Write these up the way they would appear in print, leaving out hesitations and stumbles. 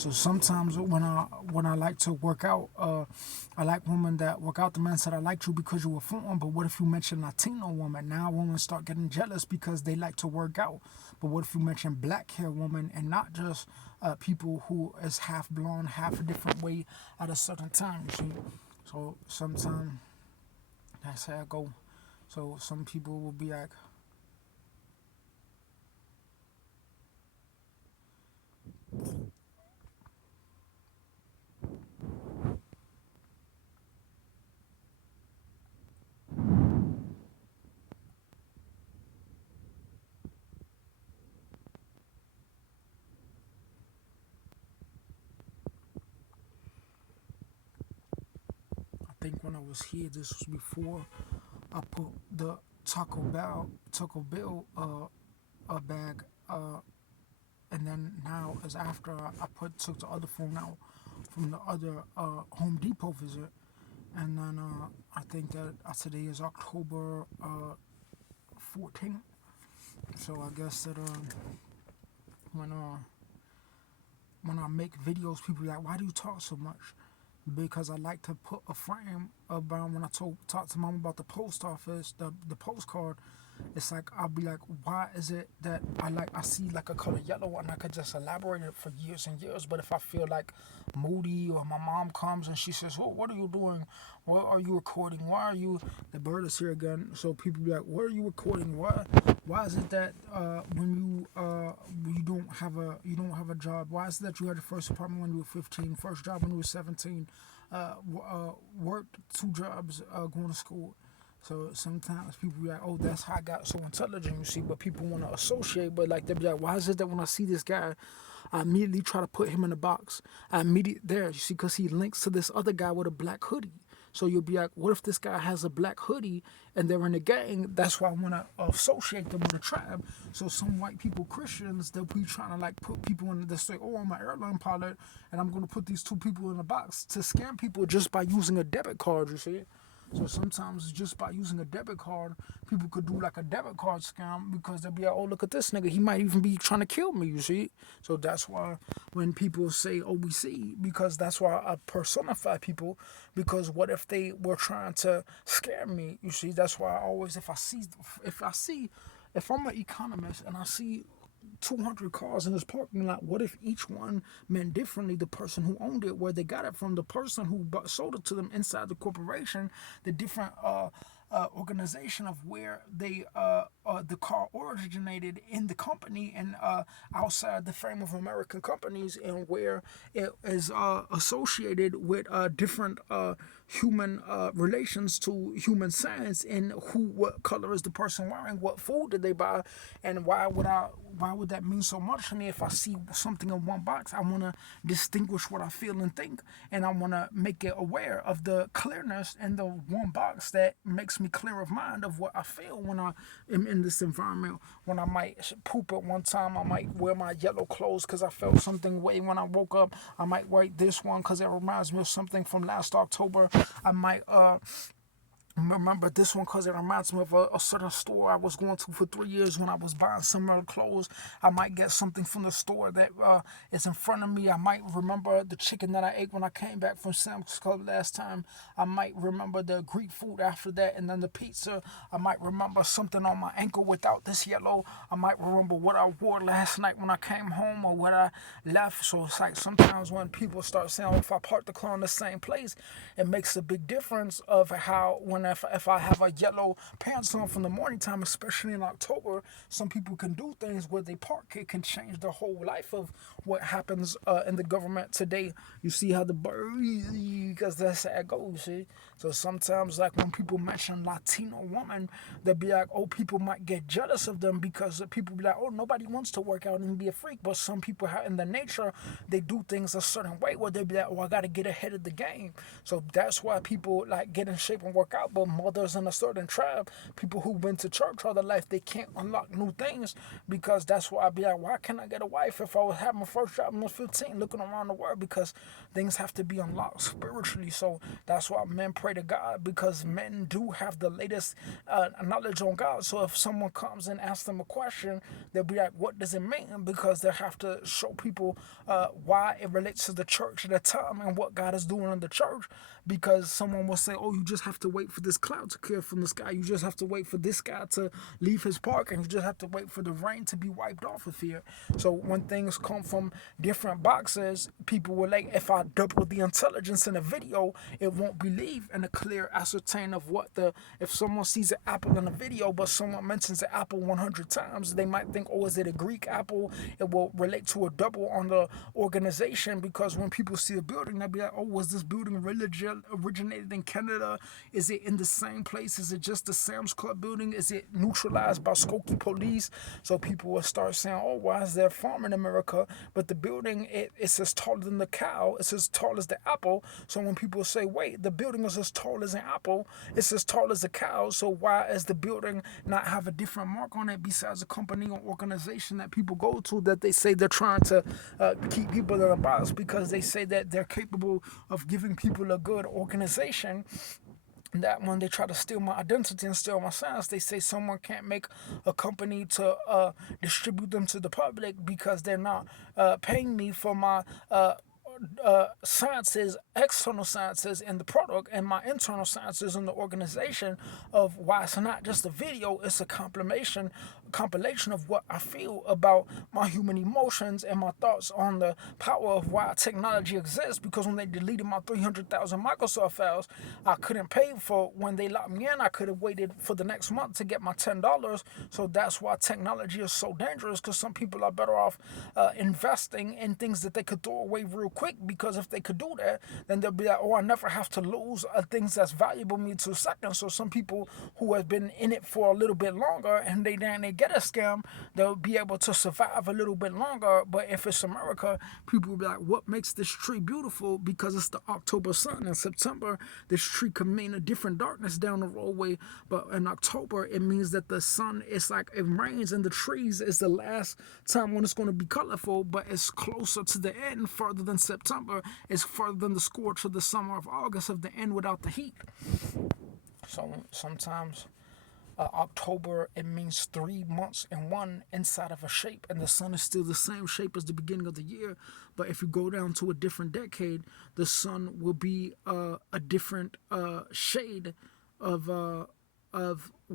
So sometimes when I like to work out, I like women that work out. The man said I liked you because you were foreign, but what if you mention Latino woman? Now women start getting jealous because they like to work out. But what if you mention black hair woman and not just people who is half blonde, half a different way at a certain time? You see, so sometimes that's how I go. So some people will be like, I think when I was here, this was before I put the Taco Bell a bag, and then now is after I took the other phone out from the other Home Depot visit, and then I think that today is October 14th. So I guess that when uh, when I make videos, people be like, "Why do you talk so much?" Because I like to put a frame about when I talk to mom about the post office, the postcard. It's like I'll be like, why is it that I see like a color yellow and I could just elaborate it for years and years. But if I feel like moody or my mom comes and she says, "Oh, what are you doing? What are you recording? Why are you?" The bird is here again. So people be like, "What are you recording? Why is it that when you don't have a job? Why is it that you had your first apartment when you were 15, first job when you were 17, worked two jobs going to school?" So sometimes people be like, "Oh, that's how I got so intelligent," you see. But people want to associate, but like they be like, "Why is it that when I see this guy, I immediately try to put him in a box? I immediately there, you see, because he links to this other guy with a black hoodie." So you'll be like, "What if this guy has a black hoodie and they're in a gang?" That's why I want to associate them with a tribe. So some white people, Christians, they'll be trying to like put people in. They say, "Oh, I'm an airline pilot, and I'm going to put these two people in a box to scam people just by using a debit card." You see. So sometimes just by using a debit card, people could do like a debit card scam because they'll be like, "Oh, look at this nigga. He might even be trying to kill me," you see? So that's why when people say OBC, because that's why I personify people, because what if they were trying to scare me, you see? That's why I always, if I'm an economist and I see 200 cars in this parking lot. What if each one meant differently? The person who owned it, where they got it from, the person who sold it to them inside the corporation, the different organization of where the car originated in the company and outside the frame of American companies, and where it is associated with different human relations to human science, and what color is the person wearing, what food did they buy, and why would that mean so much to me? If I see something in one box, I want to distinguish what I feel and think, and I want to make it aware of the clearness in the one box that makes me clear of mind of what I feel when I am in this environment. When I might poop at one time, I might wear my yellow clothes because I felt something way when I woke up. I might wear this one because it reminds me of something from last October. I might remember this one because it reminds me of a certain store I was going to for 3 years when I was buying similar clothes. I might get something from the store that is in front of me. I might remember the chicken that I ate when I came back from Sam's Club last time. I might remember the Greek food after that, and then the pizza. I might remember something on my ankle without this yellow. I might remember what I wore last night when I came home or what I left. So it's like sometimes when people start saying, "Oh, if I park the car in the same place," it makes a big difference of how when if I have a yellow pants on from the morning time, especially in October, some people can do things where they park. It can change the whole life of what happens in the government today. You see how the because that's how it goes. See, so sometimes like when people mention Latino woman, they'll be like, "Oh, people might get jealous of them because people be like, oh, nobody wants to work out and be a freak." But some people have in the nature they do things a certain way where they be like, "Oh, I got to get ahead of the game." So that's why people like get in shape and work out. But mothers in a certain tribe, people who've been to church all their life, they can't unlock new things because that's why I be like, why can't I get a wife if I was having my first job when I was 15 looking around the world? Because things have to be unlocked spiritually. So that's why men pray pray to God because men do have the latest knowledge on God. So if someone comes and asks them a question, they'll be like, what does it mean? Because they have to show people why it relates to the church at the time and what God is doing in the church. Because someone will say, oh, you just have to wait for this cloud to clear from the sky. You just have to wait for this guy to leave his park, and you just have to wait for the rain to be wiped off of here. So when things come from different boxes, people will like, if I double the intelligence in a video, it won't believe in a clear ascertain of what the, if someone sees an apple in a video, but someone mentions the apple 100 times, they might think, oh, is it a Greek apple? It will relate to a double on the organization, because when people see a building, they'll be like, oh, was this building originated in Canada? Is it in the same place? Is it just the Sam's Club building? Is it neutralized by Skokie police? So people will start saying, oh, why is there a farm in America? But the building, it's as tall than the cow. It's as tall as the apple. So when people say, wait, the building is as tall as an apple, it's as tall as a cow. So why is the building not have a different mark on it besides a company or organization that people go to that they say they're trying to keep people in a box because they say that they're capable of giving people a good organization? That when they try to steal my identity and steal my science, they say someone can't make a company to distribute them to the public because they're not paying me for my sciences, external sciences in the product, and my internal sciences in the organization, of why it's not just a video, it's a compilation of what I feel about my human emotions and my thoughts on the power of why technology exists. Because when they deleted my 300,000 Microsoft files, I couldn't pay for when they locked me in. I could have waited for the next month to get my $10. So that's why technology is so dangerous, because some people are better off investing in things that they could throw away real quick, because if they could do that, then they'll be like, oh, I never have to lose things that's valuable to me 2 seconds. So some people who have been in it for a little bit longer and they get a scam, they'll be able to survive a little bit longer. But if it's America, people will be like, what makes this tree beautiful? Because it's the October sun. In September, this tree could mean a different darkness down the roadway, but in October, it means that the sun is like, it rains and the trees is the last time when it's going to be colorful, but it's closer to the end, further than September. It's further than the scorch of the summer of August, of the end without the heat. So sometimes October, it means 3 months in one inside of a shape, and the sun is still the same shape as the beginning of the year. But if you go down to a different decade, the sun will be a different shade of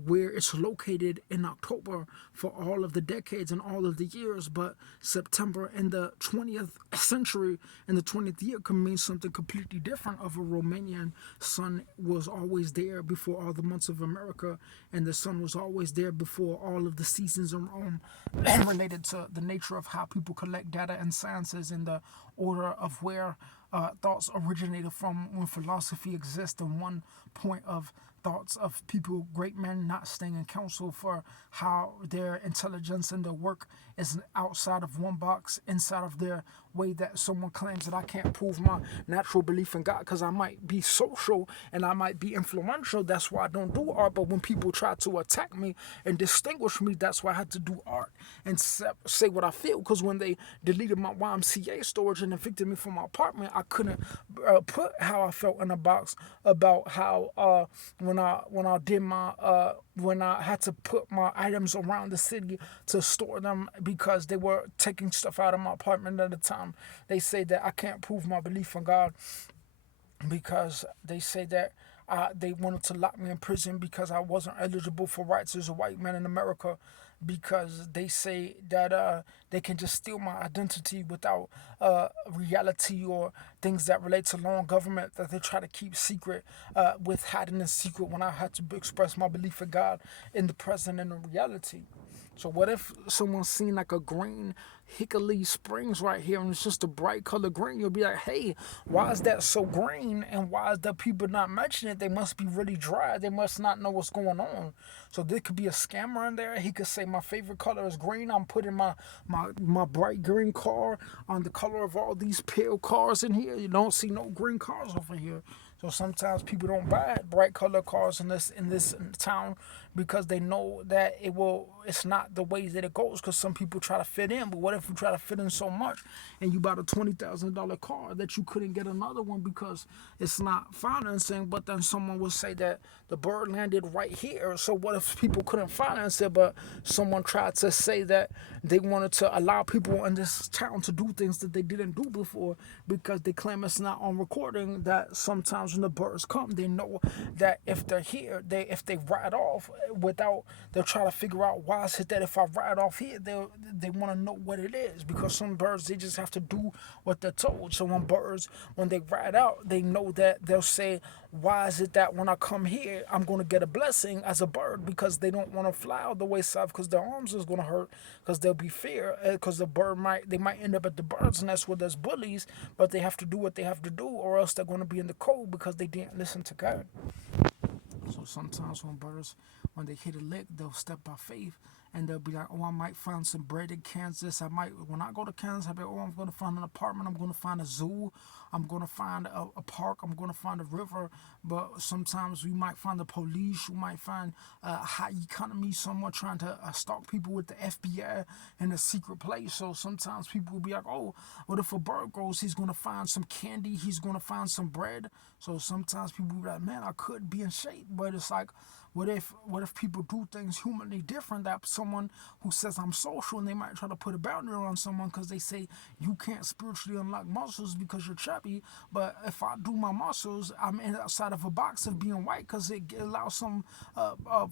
where it's located in October for all of the decades and all of the years. But September in the 20th century, in the 20th year, can mean something completely different. Of a Romanian, sun was always there before all the months of America, and the sun was always there before all of the seasons in Rome, related to the nature of how people collect data and sciences, and the order of where thoughts originated from when philosophy exists, and one point of thoughts of people, great men, not staying in council for how their intelligence and their work is outside of one box, inside of their way, that someone claims that I can't prove my natural belief in God because I might be social and I might be influential. That's why I don't do art. But when people try to attack me and distinguish me, that's why I had to do art and say what I feel. Because when they deleted my YMCA storage and evicted me from my apartment, I couldn't put how I felt in a box about how when I did my when I had to put my items around the city to store them because they were taking stuff out of my apartment at the time. They say that I can't prove my belief in God because they say that they wanted to lock me in prison because I wasn't eligible for rights as a white man in America, because they say that they can just steal my identity without reality or things that relate to law and government that they try to keep secret, with hiding in secret when I had to express my belief in God in the present and in reality. So what if someone's seen like a green Hickory Springs right here and it's just a bright color green? You'll be like, hey, why is that so green? And why is the people not mentioning it? They must be really dry. They must not know what's going on. So there could be a scammer in there. He could say my favorite color is green. I'm putting my bright green car on the color of all these pale cars in here. You don't see no green cars over here. So sometimes people don't buy bright color cars in this town because they know that it's not the way that it goes, because some people try to fit in. But what if you try to fit in so much and you bought a $20,000 car that you couldn't get another one because it's not financing? But then someone will say that the bird landed right here. So what if people couldn't finance it, but someone tried to say that they wanted to allow people in this town to do things that they didn't do before, because they claim it's not on recording, that sometimes when the birds come, they know that if they're here, if they ride off without, they'll try to figure out why is it that if I ride off here, they want to know what it is, because some birds, they just have to do what they're told. So when they ride out, they know that they'll say, why is it that when I come here, I'm going to get a blessing as a bird, because they don't want to fly all the way south, because their arms is going to hurt, because there'll be fear, because they might end up at the bird's nest where there's bullies, but they have to do what they have to do, or else they're going to be in the cold because they didn't listen to God. So sometimes when they hit a lick, they'll step by faith, and they'll be like, oh, I might find some bread in Kansas. When I go to Kansas, I'll be like, oh, I'm going to find an apartment. I'm going to find a zoo. I'm going to find a park. I'm going to find a river. But sometimes we might find the police. We might find a high economy, someone trying to stalk people with the FBI in a secret place. So sometimes people will be like, oh, what if a bird goes? He's going to find some candy. He's going to find some bread. So sometimes people will be like, man, I could be in shape. But it's like, what if people do things humanly different? That someone who says I'm social, and they might try to put a boundary on someone because they say you can't spiritually unlock muscles because you're chubby. But if I do my muscles, I'm outside of a box of being white, because it allows some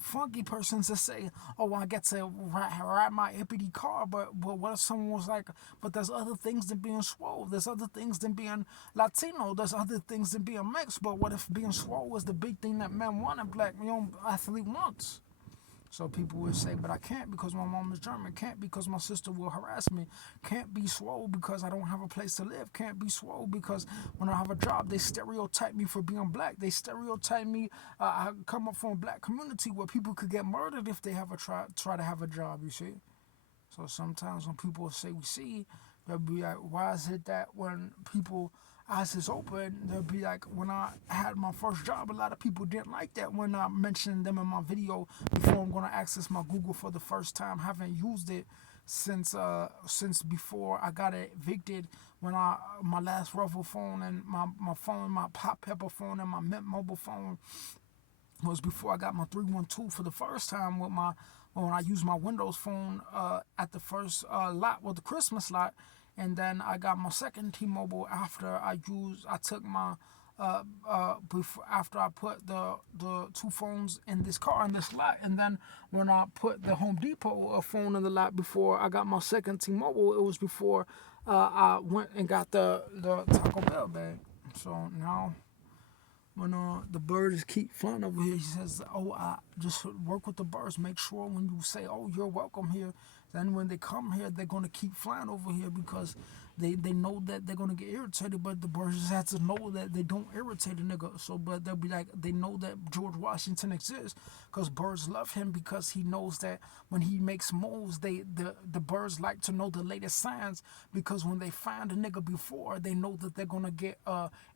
funky person to say, oh, I get to ride my hippity car. But what if someone was like, but there's other things than being swole. There's other things than being Latino. There's other things than being mixed. But what if being swole was the big thing that men want and black young athlete wants? So people would say, but I can't because my mom is German. Can't because my sister will harass me. Can't be swole because I don't have a place to live. Can't be swole because when I have a job, they stereotype me for being black. They stereotype me. I come up from a black community where people could get murdered if they have a try to have a job. You see. So sometimes when people say we see, they'll be like, why is it that when people eyes is open, they'll be like, when I had my first job, a lot of people didn't like that when I mentioned them in my video before I'm gonna access my Google for the first time. Haven't used it since before I got evicted, when I my last Ruffle phone and my phone, my Pop Pepper phone and my Mint mobile phone was before I got my 312 for the first time with my when I used my Windows phone at the first lot with the Christmas lot, and then I got my second T-Mobile after I took my before after I put the two phones in this car in this lot, and then when I put the Home Depot phone in the lot before I got my second T-Mobile, it was before I went and got the Taco Bell bag. So now when the birds keep flying over here, he says, oh, I just work with the birds. Make sure when you say, oh, you're welcome here, then when they come here, they're going to keep flying over here, because they know that they're going to get irritated, but the birds just have to know that they don't irritate a nigga. So, but they'll be like, they know that George Washington exists, because birds love him, because he knows that when he makes moves, the birds like to know the latest signs, because when they find a nigga before, they know that they're going to get,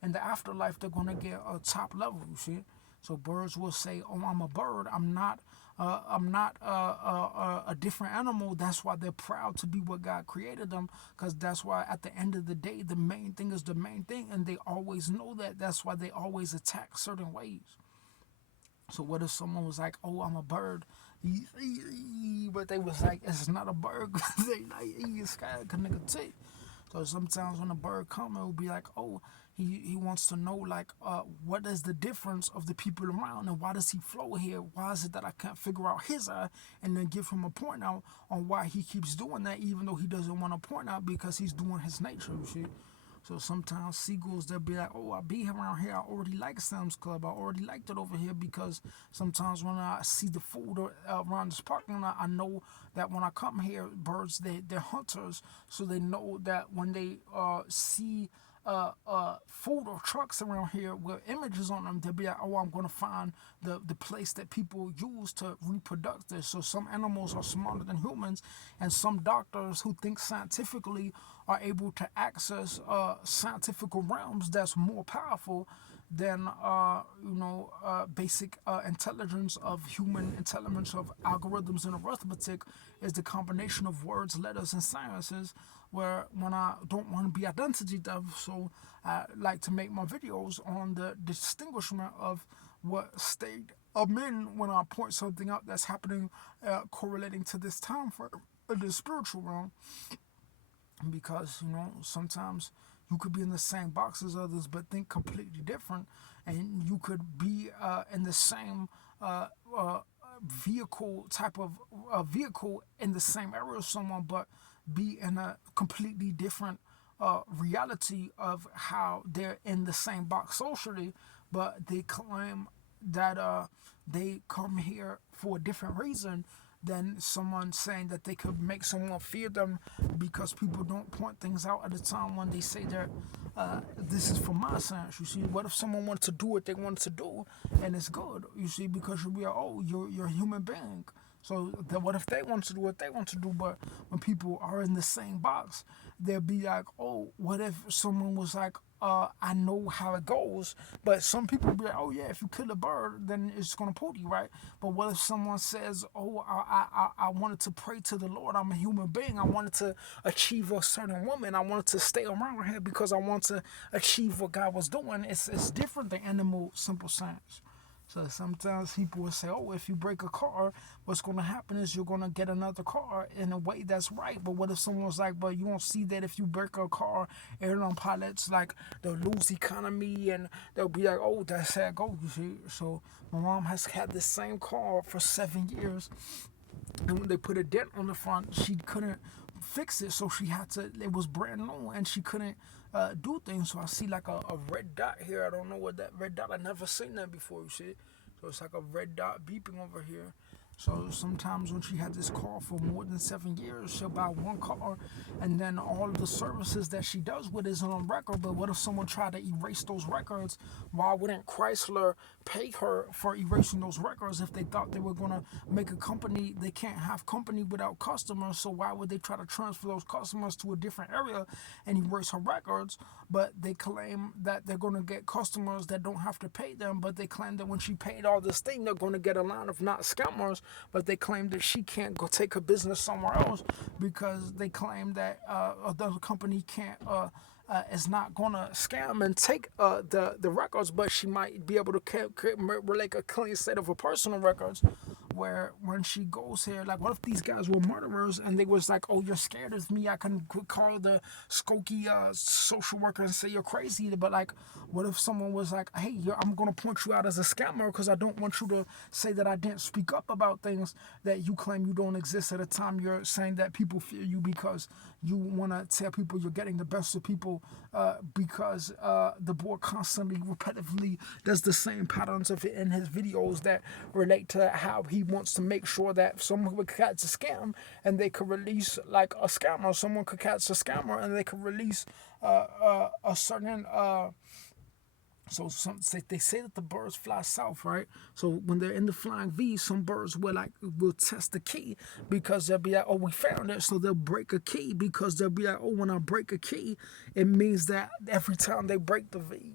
in the afterlife, they're going to get top level, you see? So birds will say, oh, I'm a bird. I'm not a different animal. That's why they're proud to be what God created them, because that's why at the end of the day, the main thing is the main thing, and they always know that. That's why they always attack certain ways. So what if someone was like, oh, I'm a bird, but they was like, it's not a bird, they like, it's kind of nigga tick. So sometimes when a bird come, it will be like, oh, he wants to know, like, what is the difference of the people around, and why does he flow here? Why is it that I can't figure out his eye, and then give him a point out on why he keeps doing that, even though he doesn't want to point out, because he's doing his nature, you see? So sometimes seagulls, they'll be like, oh, I be around here. I already like Sam's Club. I already liked it over here, because sometimes when I see the food around this parking lot, I know that when I come here, birds, they're hunters. So they know that when they see food or trucks around here with images on them, they'll be like, oh, I'm going to find the place that people use to reproduce this. So some animals are smarter than humans, and some doctors who think scientifically are able to access scientific realms that's more powerful. than basic intelligence of human intelligence of algorithms and arithmetic is the combination of words, letters, and sciences. Where when I don't want to be identity theft, so I like to make my videos on the distinguishment of what state I'm in when I point something out that's happening, correlating to this time frame in the spiritual realm. Because sometimes you could be in the same box as others but think completely different, and you could be in the same uh, uh, vehicle type of vehicle in the same area as someone, but be in a completely different reality of how they're in the same box socially, but they claim that they come here for a different reason than someone saying that they could make someone fear them because people don't point things out at the time when they say that this is for my science. You see, what if someone wants to do what they want to do and it's good? You see, because you'll be like, oh, you're a human being. So what if they want to do what they want to do? But when people are in the same box, they'll be like, oh, what if someone was like, I know how it goes, but some people be like, oh yeah, if you kill a bird, then it's gonna pull you, right? But what if someone says, oh, I wanted to pray to the Lord. I'm a human being. I wanted to achieve a certain woman. I wanted to stay around her because I want to achieve what God was doing. It's different than animal simple science. So sometimes people will say, oh, if you break a car, what's going to happen is you're going to get another car in a way that's right. But what if someone's like, but you won't see that if you break a car, airline pilots, like, they'll lose economy and they'll be like, oh, that's how it goes, you see. So my mom has had the same car for 7 years. And when they put a dent on the front, she couldn't fix it. So she had to, it was brand new and she couldn't do things. So I see like a red dot here. I don't know what that red dot, I never seen that before, you see. So it's like a red dot beeping over here. So sometimes when she had this car for more than 7 years, she'll buy one car, and then all of the services that she does with is on record. But what if someone tried to erase those records? Why wouldn't Chrysler pay her for erasing those records if they thought they were going to make a company? They can't have company without customers, so why would they try to transfer those customers to a different area and erase her records? But they claim that they're going to get customers that don't have to pay them, but they claim that when she paid all this thing, they're going to get a line of not scammers, but they claim that she can't go take her business somewhere else because they claim that another company can't is not gonna scam and take the records, but she might be able to relate a clean set of her personal records. Where when she goes here, like, what if these guys were murderers and they was like, oh, you're scared of me, I can call the Skokie social worker and say you're crazy. But like, what if someone was like, hey, I'm gonna point you out as a scammer because I don't want you to say that I didn't speak up about things that you claim you don't exist at a time you're saying that people fear you because you want to tell people you're getting the best of people, because the boy constantly repetitively does the same patterns of it in his videos that relate to how he wants to make sure that someone could catch a scam and they could release like a scammer, someone could catch a scammer and they could release a certain so they say that the birds fly south, right? So when they're in the flying V, some birds will test the key because they'll be like, oh, we found it. So they'll break a key because they'll be like, oh, when I break a key, it means that every time they break the V,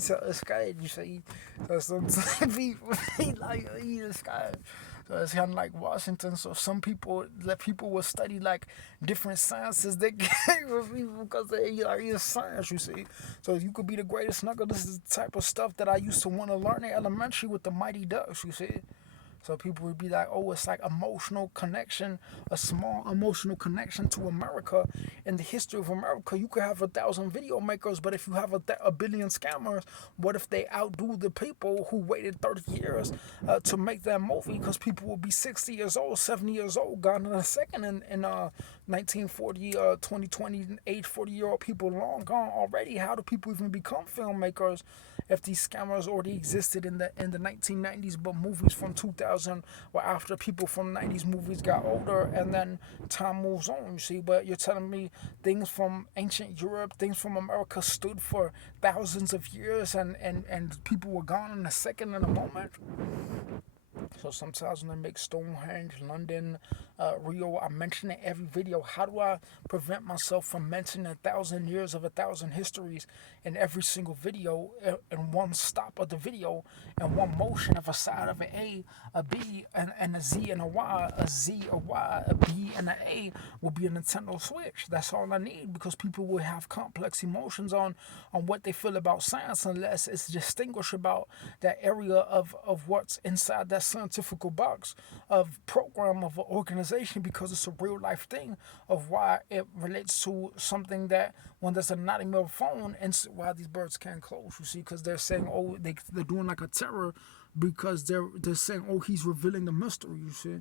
so it's scared, you see. So sometimes people like it's scared. So it's kind of like Washington. So some people will study like different sciences they get for people because they are in science. You see, so you could be the greatest knuckle. This is the type of stuff that I used to want to learn in elementary with the Mighty Ducks. You see. So people would be like, oh, it's like emotional connection, a small emotional connection to America. In the history of America, you could have 1,000 video makers, but if you have a billion scammers, what if they outdo the people who waited 30 years to make that movie? Because people will be 60 years old, 70 years old, gone in a second in 1940, 2020, age 40-year-old people long gone already. How do people even become filmmakers if these scammers already existed in the 1990s, but movies from 2000 were after people from 90s movies got older and then time moves on, you see. But you're telling me things from ancient Europe, things from America stood for thousands of years and people were gone in a second, in a moment? So sometimes when I make Stonehenge, London, Rio, I mention it every video. How do I prevent myself from mentioning 1,000 years of 1,000 histories in every single video in one stop of the video, in one motion of a side of an a B, and a Z and a Y, a Z, a Y, a B, and an A will be a Nintendo Switch. That's all I need because people will have complex emotions on what they feel about science unless it's distinguished about that area of what's inside that scientific box of program of an organization because it's a real life thing of why it relates to something that when there's a nodding of a phone and why these birds can't close, you see, because they're saying, oh, they're doing like a terror because they're saying, oh, he's revealing the mystery, you see.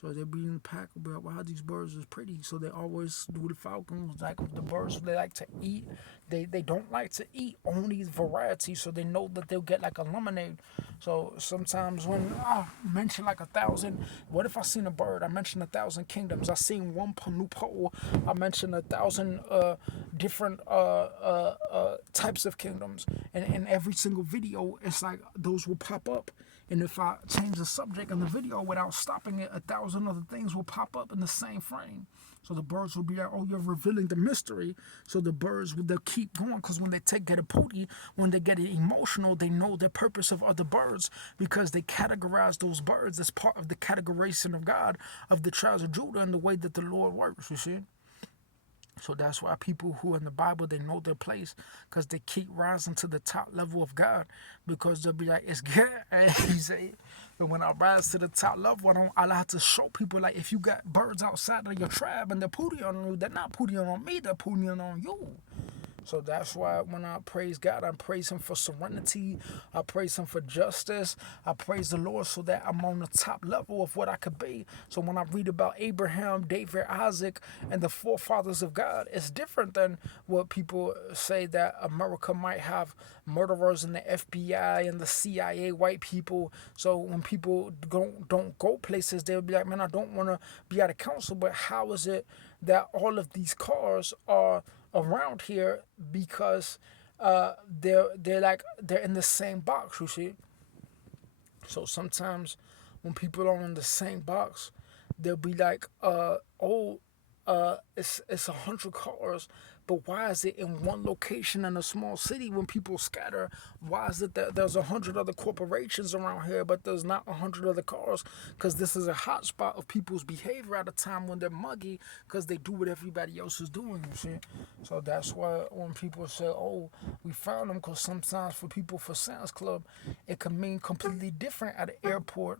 So they're being the pack about wow, these birds is pretty. So they always do the falcons, like the birds they like to eat. They don't like to eat only variety, so they know that they'll get like a lemonade. So sometimes when I mention like 1,000, what if I seen a bird? I mentioned 1,000 kingdoms. I seen one new pole. I mentioned 1,000 different types of kingdoms, and in every single video, it's like those will pop up. And if I change the subject in the video without stopping it, 1,000 other things will pop up in the same frame. So the birds will be like, oh, you're revealing the mystery. So the birds, they'll keep going because when they get a pooty, when they get emotional, they know the purpose of other birds because they categorize those birds as part of the categorization of God, of the tribes of Judah and the way that the Lord works, you see. So that's why people who in the Bible, they know their place because they keep rising to the top level of God because they'll be like, it's good. And he say, but when I rise to the top level, I have to show people like if you got birds outside of your tribe and they're putting on you, they're not putting on me, they're putting on you. So that's why when I praise God, I praise Him for serenity. I praise Him for justice. I praise the Lord so that I'm on the top level of what I could be. So when I read about Abraham, David, Isaac, and the forefathers of God, it's different than what people say that America might have murderers in the FBI and the CIA, white people. So when people don't go places, they'll be like, man, I don't want to be out of council, but how is it that all of these cars are around here because they're in the same box, you see. So sometimes when people are in the same box, they'll be like, it's 100 cars, but why is it in one location in a small city when people scatter? Why is it that there's 100 other corporations around here, but there's not 100 other cars? Because this is a hot spot of people's behavior at a time when they're muggy, because they do what everybody else is doing, you see. So that's why when people say, oh, we found them, because sometimes for people for Sam's Club, it can mean completely different at an airport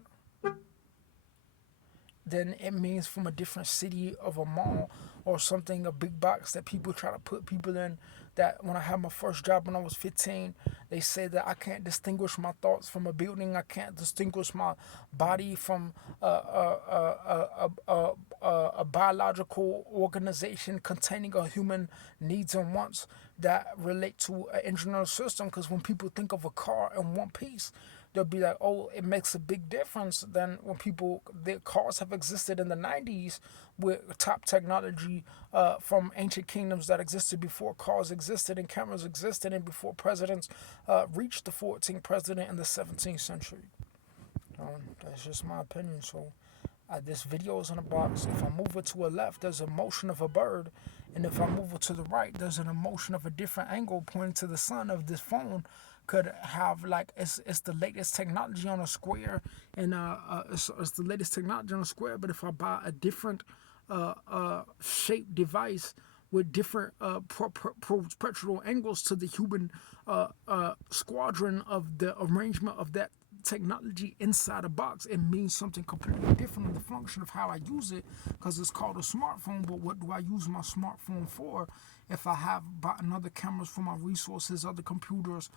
than it means from a different city of a mall or something, a big box that people try to put people in. That when I had my first job when I was 15, they say that I can't distinguish my thoughts from a building. I can't distinguish my body from a biological organization containing a human needs and wants that relate to an internal system. Because when people think of a car in one piece, they'll be like, oh, it makes a big difference than when their cars have existed in the 90s with top technology from ancient kingdoms that existed before cars existed and cameras existed and before presidents reached the 14th president in the 17th century. That's just my opinion. So this video is in a box. If I move it to a left, there's a motion of a bird. And if I move it to the right, there's an emotion of a different angle pointing to the sun of this phone. Could have like it's the latest technology on a square, and it's the latest technology on a square. But if I buy a different shaped device with different perpetual angles to the human squadron of the arrangement of that technology inside a box, it means something completely different in the function of how I use it, because it's called a smartphone. But what do I use my smartphone for if I have bought another cameras for my resources, other computers,